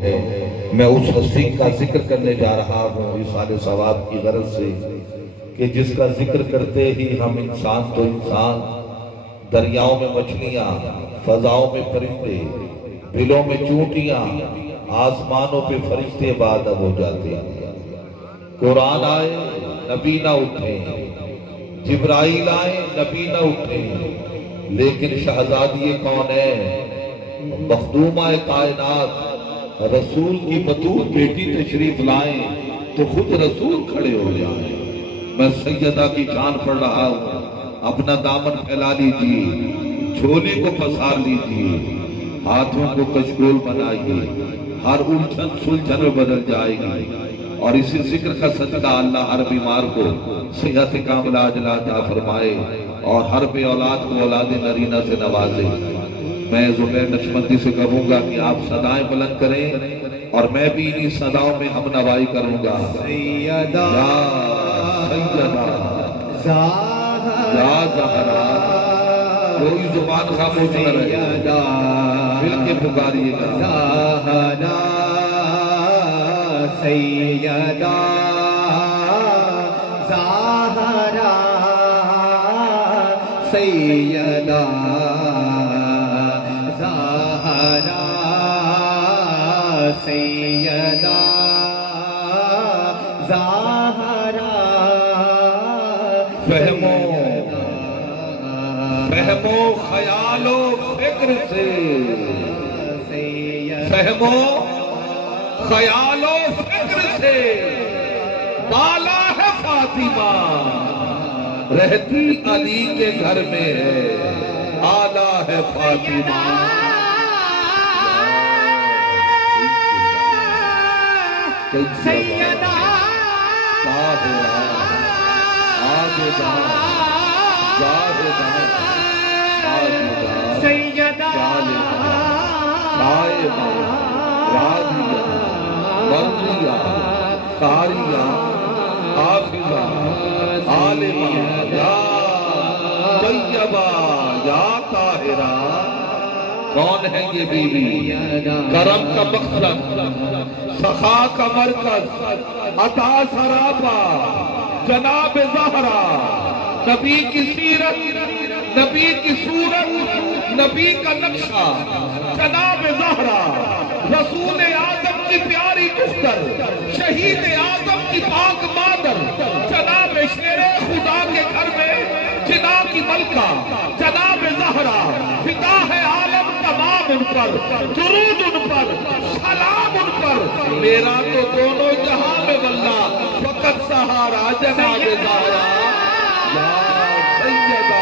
میں اس ہستی کا ذکر کرنے جا رہا ہوں ایصال ثواب کی غرض سے کہ جس کا ذکر کرتے ہی ہم انسان تو انسان، دریاؤں میں مچھلیاں، فضاؤں میں پرندے، بلوں میں چونٹیاں، آسمانوں پہ فرشتے بادب ہو جاتے ہیں۔ قرآن آئے نبی نہ اٹھے، جبرائیل آئے نبی نہ اٹھے، لیکن شہزادی کون ہے، مخدومہ کائنات رسول کی بطول بیٹی تشریف لائیں تو خود رسول کھڑے ہو جائیں۔ میں سیدہ کی جان پڑھ رہا ہوں، اپنا دامن پھیلا لیجیے، جھولی کو پسار لیجیے، ہاتھوں کو کشکول بنائیے، ہر الجھن سلجھن میں بدل جائے گی، اور اسی ذکر کا صدقہ اللہ ہر بیمار کو صحت کاملہ عاجلہ عطا فرمائے اور ہر بے اولاد کو اولاد نرینہ سے نوازے۔ میں زبیر نقشبندی سے کہوں گا کہ آپ صدائیں بلند کریں اور میں بھی انہی صداؤں میں ہم نوائی کروں گا۔ سیدہ سیدہ یا زہرا، کوئی زبان خاموش نہ رہے، مل کے پکاریے گا۔ زہرا سیدہ زہرا سیدہ زہرا سیدہ زہرا۔ فہمو خیال و فکر سے، فہمو خیال و فکر سے بالا ہے فاطمہ، رہتی علی کے گھر میں ہے، آلہ ہے فاطمہ۔ سیدہ طاہرہ عابدہ زاہدہ عابدہ سیدہ صالحہ صائمہ راضیہ مرضیہ قاریہ حافظہ عالمہ یا طیبہ یا طاہرہ۔ کون ہے یہ بیوی؟ کرم کا مقصد، سخا کا مرکز، عطا سراپا، جناب زہرا، نبی کی سیرت، نبی کی صورت، نبی کا نقشہ، جناب زہرا، رسول اعظم کی پیاری دختر، شہید اعظم کی پاک مادر، جناب شیر خدا کے گھر میں جنا کی ملکہ، جناب زہرا، فدا ہے عالم تمام ان پر، درود ان پر، سلام ان پر، میرا تو دونوں جہاں میں واللہ فقط سہارا جناب زہرا۔ یا سیدہ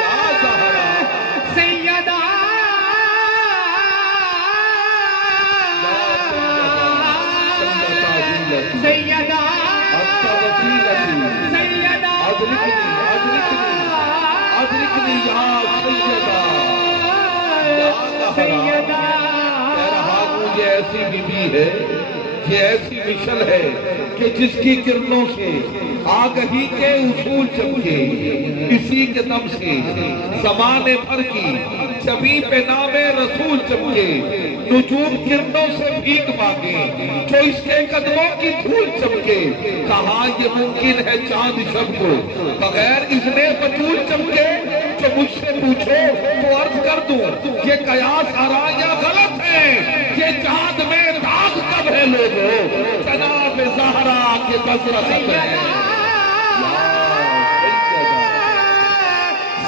یا زہرا سیدہ سیدہ انت وسیلتی سیدہ ادرکنی یا سیدہ یا زہرا۔ کہہ رہا ہوں یہ ایسی بیوی ہے، یہ ایسی مشل ہے کہ جس کی کرنوں سے آگہی کے اصول چمکے، اسی کے دم سے زمانے بھر کی جبیں پہ نام رسول چمکے، نجوم کرنوں سے بھیک مانگے، جو اس کے قدموں کی دھول چمکے۔ کہاں یہ ممکن ہے چاند شب کو بغیر اذن بطول چمکے؟ جو مجھ سے پوچھو تو عرض کر دوں یہ قیاس آرا یا غلط ہے، یہ چاند میں داغ کب ہے لوگوں، جناب زہرا کے بس رخت ہے۔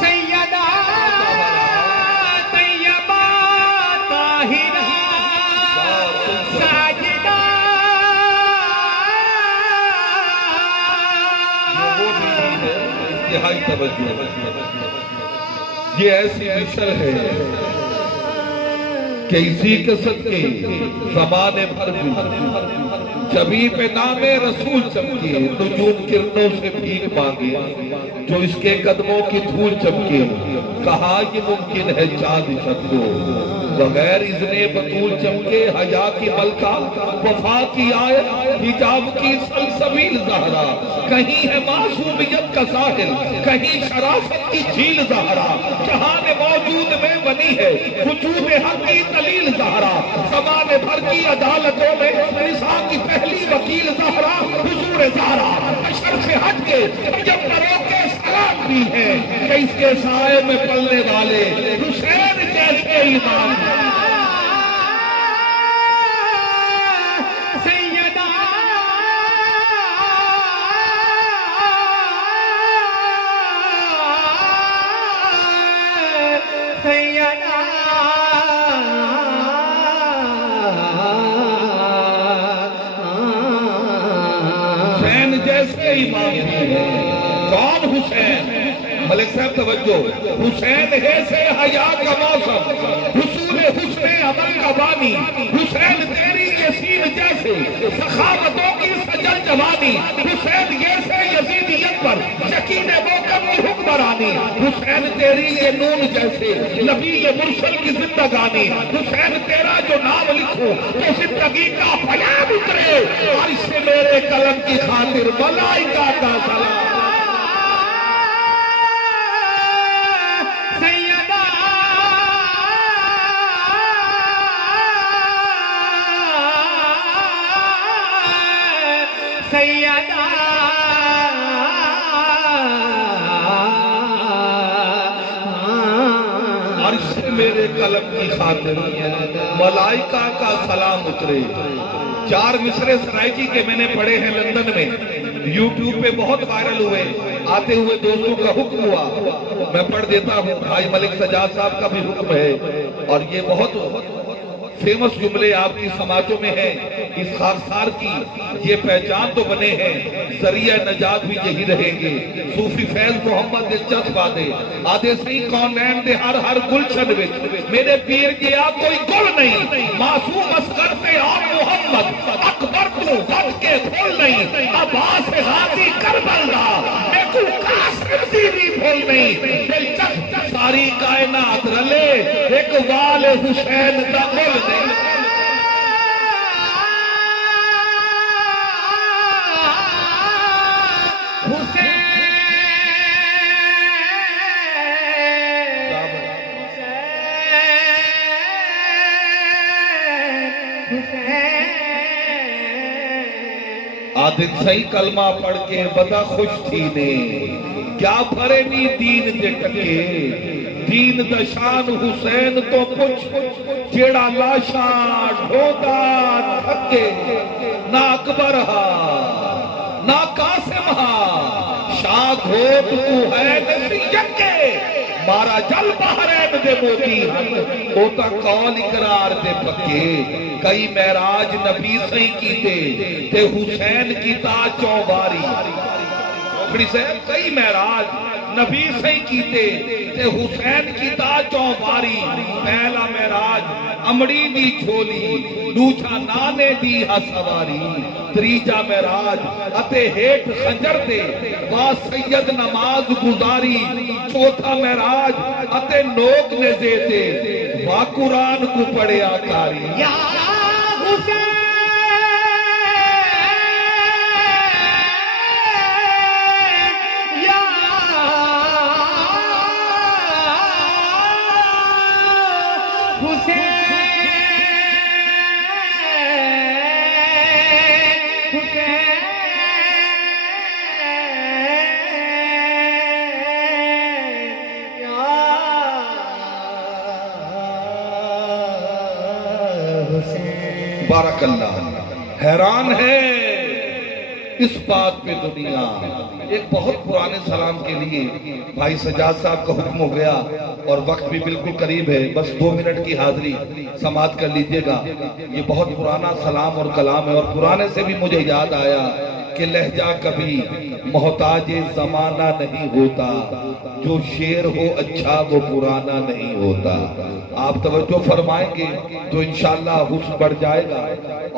سیدہ طیبہ طاہرہ ساجدہ۔ انتہائی توجہ، یہ ایسی مشل ہے کہ اسی کے صدقے زمانے بھر بھی جبیں پہ نام رسول چمکے، نجوم کرنوں سے بھیک مانگے، جو اس کے قدموں کی دھول چمکے۔ کہاں یہ ممکن ہے چاند شب کو بغیر اذن بطول چمکے؟ حیا کی ملکہ، وفا کی آیت، حجاب کی سلسبیل زہرا، کہیں ہے معصومیت کا ساحل، کہیں شرافت کی جھیل زہرا، جہان موجود میں بنی ہے وجود حق کی خلیل زہرا، زمانے بھر کی عدالتوں میں نساء کی پہلی وکیل زہرا حضور زہرا، بشر سے ہٹ کے پیغمبروں کے سلام بھی ہے کہ اس کے سائے میں پلنے والے حسین جیسے امام ہیں۔ حسین جیسے امام ہے۔ کون حسین؟ ملک صاحب توجہ، حسین ہے سے حیا کا موسم، حصول حسن عمل کا بانی، حسین تیری یسین جیسے سخاوتوں کی سجل جوانی، حسین یہ سے یزیدیت پر یقین موکم کی حکمرانی، حسین تیری یہ نون جیسے نبی مرسل کی زندگانی، حسین تیرا جو نام لکھو تو زندگی کا پیام اترے، اور اس سے میرے قلم کی خاطر ملائکہ کا سلام۔ اور اس سے میرے قلم کی خاطر ملائکہ کا سلام اترے۔ 4 مصرے سرائکی کے میں نے پڑھے ہیں لندن میں، یوٹیوب پہ بہت وائرل ہوئے، آتے ہوئے دوستوں کا حکم ہوا، میں پڑھ دیتا ہوں۔ بھائی ملک سجاد صاحب کا بھی حکم ہے، اور یہ بہت فیمس جملے آپ کی سماعتوں میں ہیں۔ اس خاکسار کی یہ پہچان تو بنے ہیں، ذریعہ نجات بھی یہی رہیں گے۔ صوفی فیض محمد دلچسپ آدے آدھے صحیح کونین دے ہر گلشن وچ میرے پیر گیا کوئی گل نہیں، معصوم اصغر سے اور محمد اکبر تو غد کے پھول نہیں، عباس غازی کربل دا میں کو قاسم دی بھی پھول نہیں، دلچسپ ساری کائنات رلے ایک وال حسین دا گل نہیں۔ آدھن صحیح کلمہ پڑھ کے بدا خوش تھی نے، کیا بھرے نی دین دے ٹکے، دین دا شان حسین تو پچھ جیڑا لاشاں ڈھودا تھکے، نہ اکبر ہا نہ قاسم ہا، شاہ گھوٹ تو ہے نسی یکے، مارا جل بحرین دے موتی ہوتا قول اقرار دے پکے، کئی معراج نبی صحیح کیتے تے حسین کی تا چوباری، کئی معراج نبی صحیح کیتے تے حسین کی تا چوباری، پہلا معراج امڑی دی جھولی دوجا نانے دی ہسواری، تریجا معراج اتے ہیٹ خنجر دے وا سید نماز گزاری، چوتھا معراج اتے نوک نزے دے وا قرآن کو پڑھیا کاری۔ یا حسین بارک اللہ۔ حیران ہے اس بات پہ دنیا۔ ایک بہت پرانے سلام کے لیے بھائی سجاد صاحب کا حکم ہو گیا اور وقت بھی بالکل قریب ہے، بس 2 منٹ کی حاضری سماعت کر لیجئے گا۔ یہ بہت پرانا سلام اور کلام ہے، اور پرانے سے بھی مجھے یاد آیا کہ لہجہ کبھی محتاج زمانہ نہیں ہوتا، جو شعر ہو اچھا وہ پرانا نہیں ہوتا۔ آپ توجہ فرمائیں گے تو انشاءاللہ حسن بڑھ جائے گا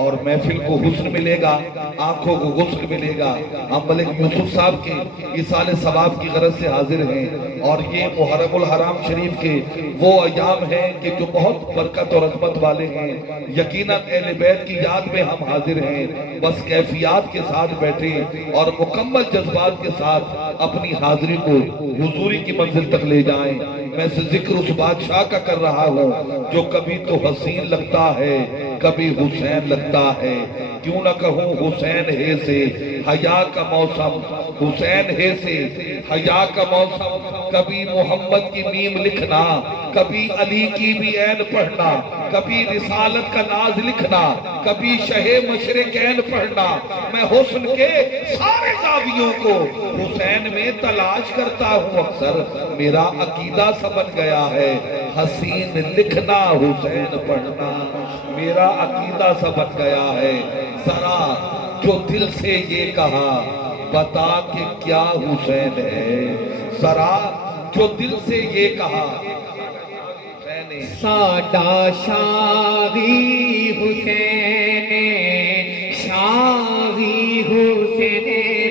اور محفل کو حسن ملے گا، آنکھوں کو غسل ملے گا۔ ہم ملک یوسف صاحب کے ایصال ثواب کی غرض سے حاضر ہیں، اور یہ محرم الحرام شریف کے وہ ایام ہیں کہ جو بہت برکت اور عظمت والے ہیں۔ یقیناً اہل بیت کی یاد میں ہم حاضر ہیں، بس کیفیات کے ساتھ بیٹھے اور مکمل جذبات کے ساتھ اپنی حاضری کو حضوری کی منزل تک لے جائیں۔ میں سے ذکر اس بادشاہ کا کر رہا ہوں جو کبھی تو حسین لگتا ہے کبھی حسین لگتا ہے۔ کیوں نہ کہوں حسین ہے سے حیا کا موسم، حسین ہے سے حیا کا موسم، کبھی محمد کی میم لکھنا، کبھی علی کی بھی عین پڑھنا، کبھی رسالت کا ناز لکھنا، کبھی شہ مشرقین پڑھنا۔ میں حسن کے سارے زاویوں کو حسین میں تلاش کرتا ہوں، اکثر میرا عقیدہ سا بن گیا ہے حسین لکھنا حسین پڑھنا، میرا عقیدہ سا بن گیا ہے۔ ذرا جو دل سے یہ کہا بتا کہ کیا حسین ہے، ذرا جو دل سے یہ کہا ساڈا شاوی حسین، شاوی حسین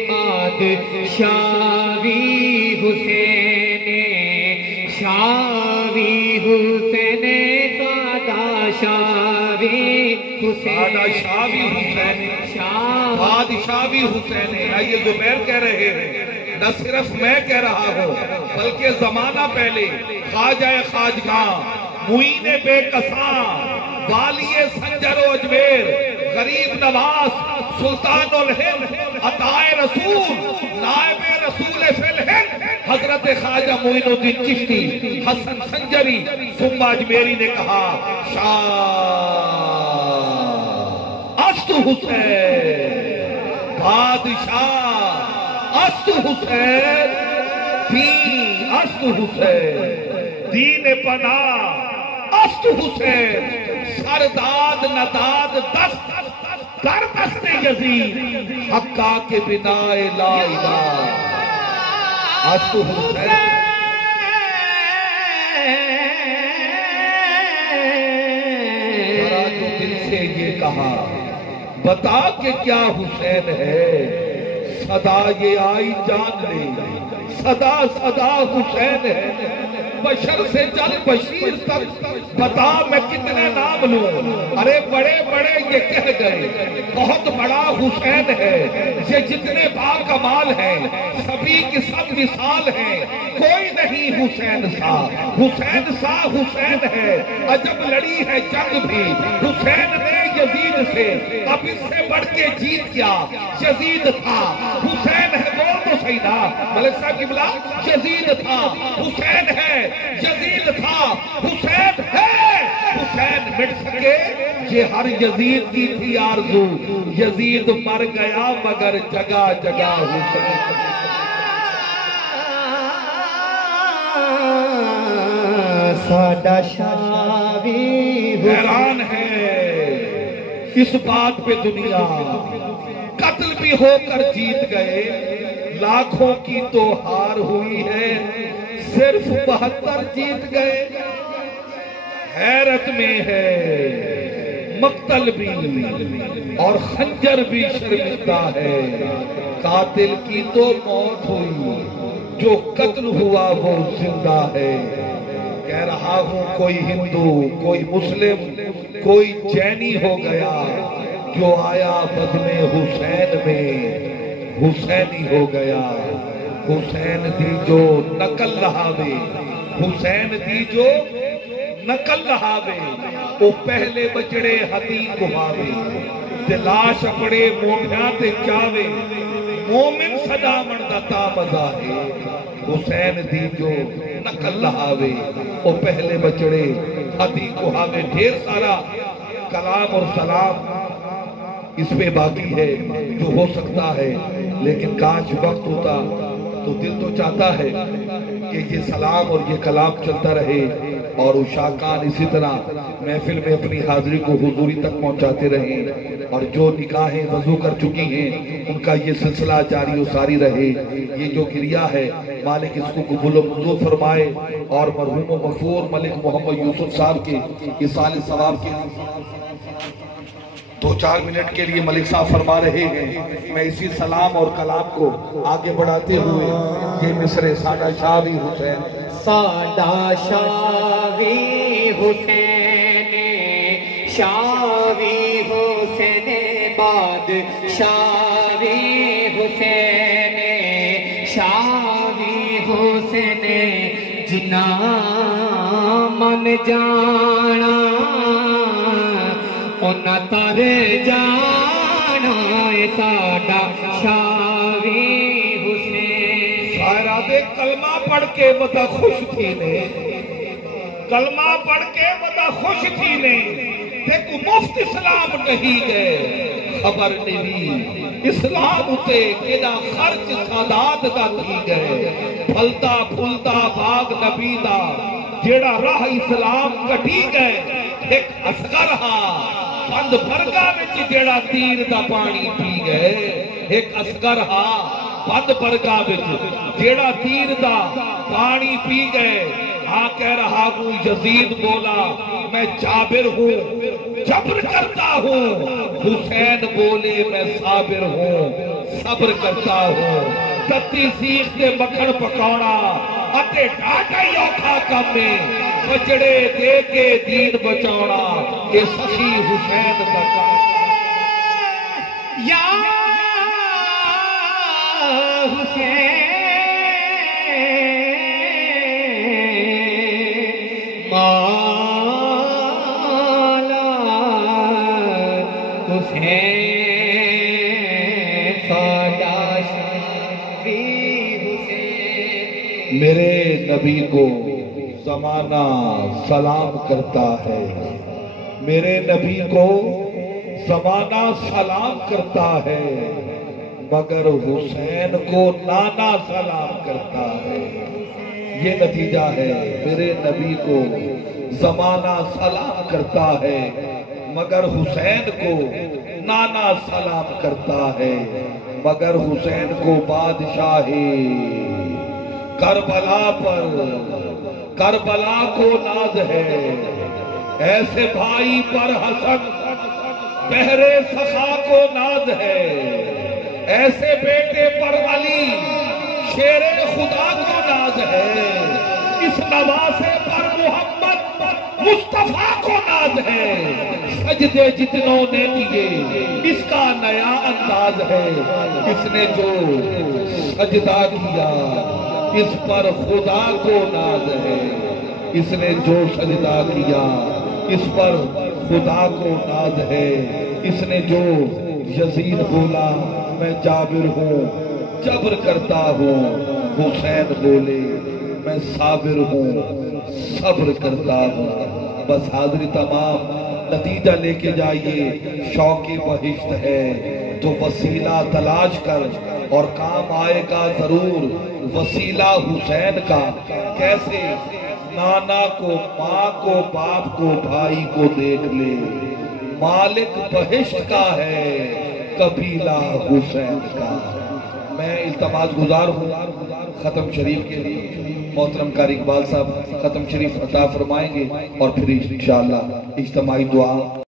بادشاہی حسین، شاوی حسین ساڈا شاوی حسین، ساڈا شاوی حسین بادشاہی حسین۔ یہ زبیر کہہ رہے ہیں، نہ صرف میں کہہ رہا ہوں بلکہ زمانہ پہلے خواجہ خواجگاں معین بے کساں والی سنجر و اجمیر غریب نواز سلطان الہند عطائے رسول نائب رسول فی الہند حضرت خواجہ معین الدین چشتی حسن سنجری ثم اجمیری نے کہا شاہ است حسین بادشاہ است حسین دین است حسین دین پناہ است حسین سرداد نداد دست در دست یزید حقا کے بنا لا الہ است حسین۔ ذرا جو دل سے یہ کہا بتا کہ کیا حسین ہے، صدا یہ آئی جان لے صدا صدا حسین ہے، بشر سے چل بشیر تک بتا میں کتنے نام لوں، ارے بڑے بڑے یہ کہہ گئے بہت بڑا حسین ہے، یہ جتنے با کمال ہیں سبھی کی سب مثال ہیں، کوئی نہیں حسین سا، حسین سا حسین ہے، عجب لڑی ہے جنگ بھی حسین نے یزید سے، اب اس سے بڑھ کے جیت کیا یزید تھا، حسین ہے بول تو صحیح نا ملک صاحب کی بلا، یزید تھا حسین ہے یزید تھا حسین ہے، حسین مٹ سکے یہ ہر یزید کی تھی آرزو، یزید مر گیا مگر جگہ جگہ حسین۔ ساڈا شاوی حیران ہے اس بات پہ دنیا، قتل بھی ہو کر جیت گئے لاکھوں کی تو ہار ہوئی ہے، صرف 72 جیت گئے، حیرت میں ہے مقتل بھی اور خنجر بھی شرمندہ ہے، قاتل کی تو موت ہوئی جو قتل ہوا وہ زندہ ہے۔ کہہ رہا ہوں کوئی ہندو کوئی مسلم کوئی جینی ہو گیا جو آیا بزم حسین میں حسینی ہو گیا، حسین دی جو نقل رہاوے حسین دی جو نقل رہاوے وہ پہلے بچڑے ہتی کھواوے دلاش اپڑے موٹھیاں تے چاوے مومن صدامن دا تا مزا ہے، حسین دی جو نقل رہاوے وہ پہلے بچڑے ہتی کھواوے۔ ڈھیر سارا کلام اور سلام اس پہ باقی ہے جو ہو سکتا ہے، لیکن کاش وقت ہوتا تو دل تو چاہتا ہے کہ یہ سلام اور یہ کلام چلتا رہے اور اشاکان اسی طرح محفل میں اپنی حاضری کو حضوری تک پہنچاتے رہیں، اور جو نکاحیں وضو کر چکی ہیں ان کا یہ سلسلہ جاری و ساری رہے۔ یہ جو گریہ ہے مالک اس کو قبول و منظور فرمائے، اور مرحوم و مغفور ملک محمد یوسف صاحب کے ایصال ثواب کے 2-4 منٹ کے لیے ملک صاحب فرما رہے ہیں۔ میں اسی سلام اور کلام کو آگے بڑھاتے ہوئے یہ مصرع ساڈا شاوی حسین، ساڈا شاوی حسین، شاوی حسین بادشاہی حسین، جانا انہاں تر جانا ساڈا شاوی حسین شاعرہ دے کلمہ پڑھ کے بتا خوش تھی نے کلمہ پڑھ کے بتا خوش تھی نے دیکھو مفت اسلام نہیں گئے خبر نہیں اسلام تے کیڑا خرچ سادات دا تھی گئے پھلتا پھلتا باغ نبی دا جیڑا راہ اسلام کٹی گئے ایک اصغر ہاں بند برگا وچ جیڑا تیر دا پانی پی گئے ایک اصغر ہاں بند برگا وچ جیڑا تیر دا پانی پی گئے ہاں کہہ رہا ہوں یزید بولا میں جابر ہوں جبر کرتا ہوں حسین بولے میں صابر ہوں صبر کرتا ہوں تتی سیخ دے مکھن پکوڑا اتے ڈاٹا ہی اوکھا کم میں بچڑے دے کے دین بچوڑا یہ سخی حسین تک یا حسین مولا حسین ساڈا شاوی حسین میرے نبی کو زمانہ سلام کرتا ہے میرے نبی کو زمانہ سلام کرتا ہے مگر حسین کو نانا سلام کرتا ہے یہ نتیجہ ہے میرے نبی کو زمانہ سلام کرتا ہے مگر حسین کو نانا سلام کرتا ہے مگر حسین کو بادشاہی کربلا پر کربلا کو ناز ہے ایسے بھائی پر حسن بہرے سخا کو ناز ہے ایسے بیٹے پر علی شیر خدا کو ناز ہے اس نواسے پر محمد مصطفیٰ کو ناز ہے سجدے جتنوں نے کیے اس کا نیا انداز ہے اس نے جو سجدہ کیا اس پر خدا کو ناز ہے اس نے جو سجدہ کیا اس پر خدا کو ناز ہے اس نے جو یزید بولا میں جابر ہوں جبر کرتا ہوں حسین بولے میں صابر ہوں صبر کرتا ہوں بس حاضری تمام نتیجہ لے کے جائیے شوق بہشت ہے تو وسیلہ تلاش کر اور کام آئے گا ضرور وسیلہ حسین کا کیسے نانا کو ماں کو باپ کو بھائی کو دیکھ لے مالک بہشت کا ہے قبیلہ حسین کا میں التماس گزار ہوں ختم شریف کے لیے محترم قاری اقبال صاحب ختم شریف عطا فرمائیں گے اور پھر انشاءاللہ اجتماعی دعا